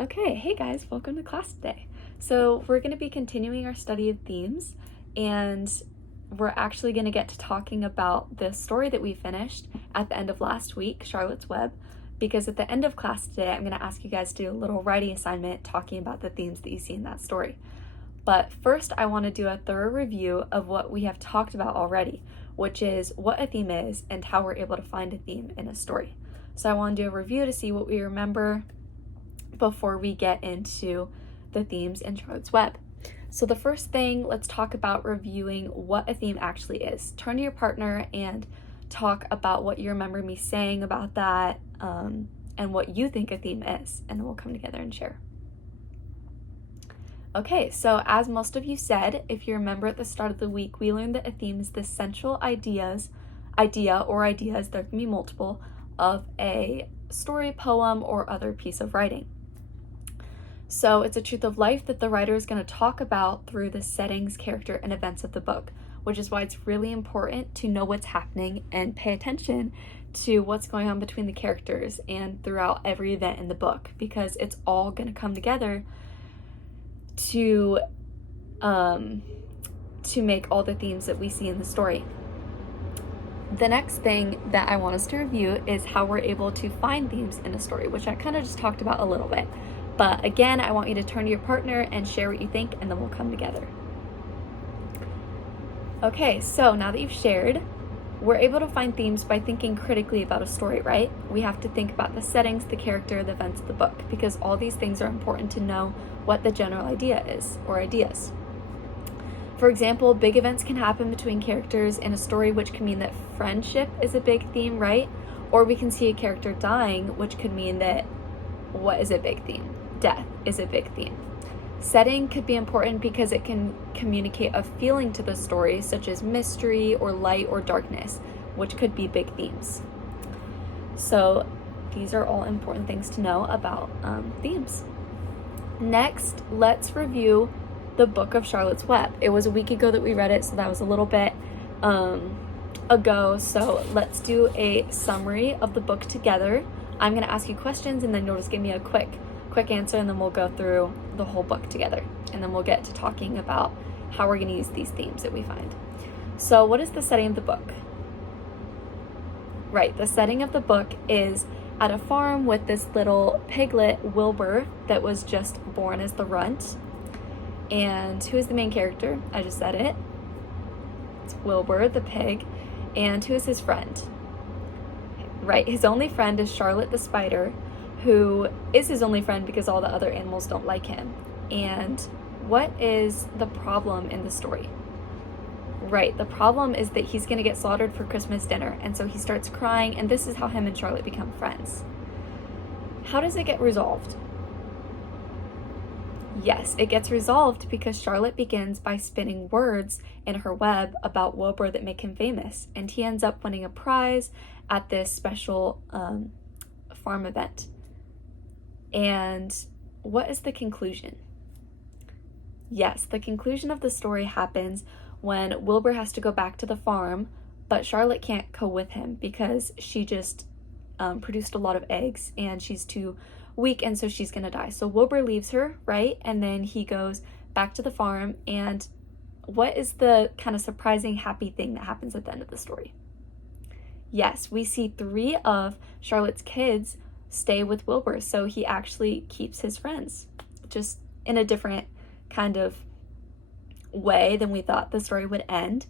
Okay, hey guys, welcome to class today. So we're going to be continuing our study of themes, and we're actually going to get to talking about the story that we finished at the end of last week, Charlotte's Web, because at the end of class today, I'm going to ask you guys to do a little writing assignment talking about the themes that you see in that story. But first, I want to do a thorough review of what we have talked about already, which is what a theme is and how we're able to find a theme in a story. So I want to do a review to see what we remember before we get into the themes in Charlotte's Web. So the first thing, let's talk about reviewing what a theme actually is. Turn to your partner and talk about what you remember me saying about that and what you think a theme is, and then we'll come together and share. Okay, so as most of you said, if you remember at the start of the week, we learned that a theme is the central idea or ideas, there can be multiple, of a story, poem, or other piece of writing. So it's a truth of life that the writer is going to talk about through the settings, character, and events of the book, which is why it's really important to know what's happening and pay attention to what's going on between the characters and throughout every event in the book, because it's all going to come together to make all the themes that we see in the story. The next thing that I want us to review is how we're able to find themes in a story, which I kind of just talked about a little bit. But again, I want you to turn to your partner and share what you think, and then we'll come together. Okay, so now that you've shared, we're able to find themes by thinking critically about a story, right? We have to think about the settings, the character, the events of the book, because all these things are important to know what the general idea is, or ideas. For example, big events can happen between characters in a story, which can mean that friendship is a big theme, right? Or we can see a character dying, which could mean that what is a big theme? Death is a big theme. Setting could be important because it can communicate a feeling to the story, such as mystery or light or darkness, which could be big themes. So these are all important things to know about themes. Next, let's review the book of Charlotte's Web. It was a week ago that we read it, so that was a little bit ago. So let's do a summary of the book together. I'm going to ask you questions, and then you'll just give me a quick answer, and then we'll go through the whole book together, and then we'll get to talking about how we're going to use these themes that we find. So what is the setting of the book? Right, the setting of the book is at a farm with this little piglet, Wilbur, that was just born as the runt. And who is the main character? I just said it. It's Wilbur, the pig. And who is his friend? Right, his only friend is Charlotte the spider, who is his only friend because all the other animals don't like him. And what is the problem in the story? Right, the problem is that he's going to get slaughtered for Christmas dinner, and so he starts crying, and this is how him and Charlotte become friends. How does it get resolved? Yes, it gets resolved because Charlotte begins by spinning words in her web about Wilbur that make him famous, and he ends up winning a prize at this special farm event. And what is the conclusion? Yes, the conclusion of the story happens when Wilbur has to go back to the farm, but Charlotte can't go with him because she just produced a lot of eggs and she's too weak, and so she's gonna die. So Wilbur leaves her, right? And then he goes back to the farm, and what is the kind of surprising happy thing that happens at the end of the story? Yes, we see 3 of Charlotte's kids stay with Wilbur, so he actually keeps his friends, just in a different kind of way than we thought the story would end.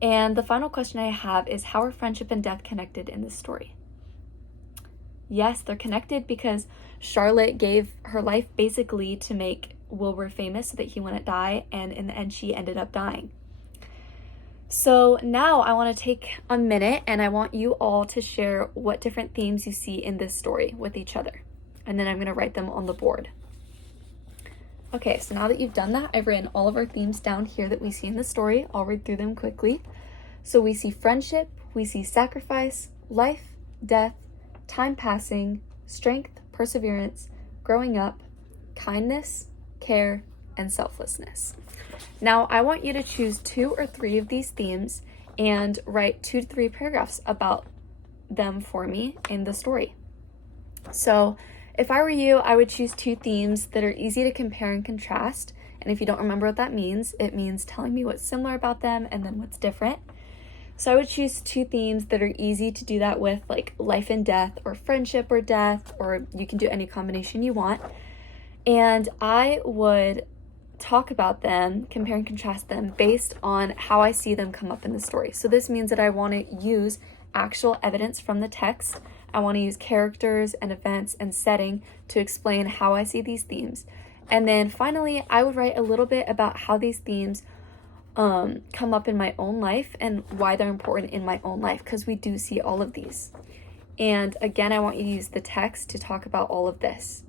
And the final question I have is, how are friendship and death connected in this story? Yes, they're connected because Charlotte gave her life basically to make Wilbur famous so that he wouldn't die, and in the end she ended up dying. So now I want to take a minute and I want you all to share what different themes you see in this story with each other. And then I'm going to write them on the board. Okay, so now that you've done that, I've written all of our themes down here that we see in the story. I'll read through them quickly. So we see friendship, we see sacrifice, life, death, time passing, strength, perseverance, growing up, kindness, care, and selflessness. Now, I want you to choose 2 or 3 of these themes and write 2 to 3 paragraphs about them for me in the story. So If I were you, I would choose 2 themes that are easy to compare and contrast. And if you don't remember what that means, it means telling me what's similar about them and then what's different. So I would choose 2 themes that are easy to do that with, like life and death, or friendship or death, or you can do any combination you want. And I would talk about them, compare and contrast them based on how I see them come up in the story. So this means that I want to use actual evidence from the text. I want to use characters and events and setting to explain how I see these themes. And then finally, I would write a little bit about how these themes come up in my own life and why they're important in my own life, because we do see all of these. And again, I want you to use the text to talk about all of this.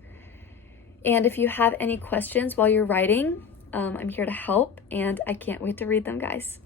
And if you have any questions while you're writing, I'm here to help, and I can't wait to read them, guys.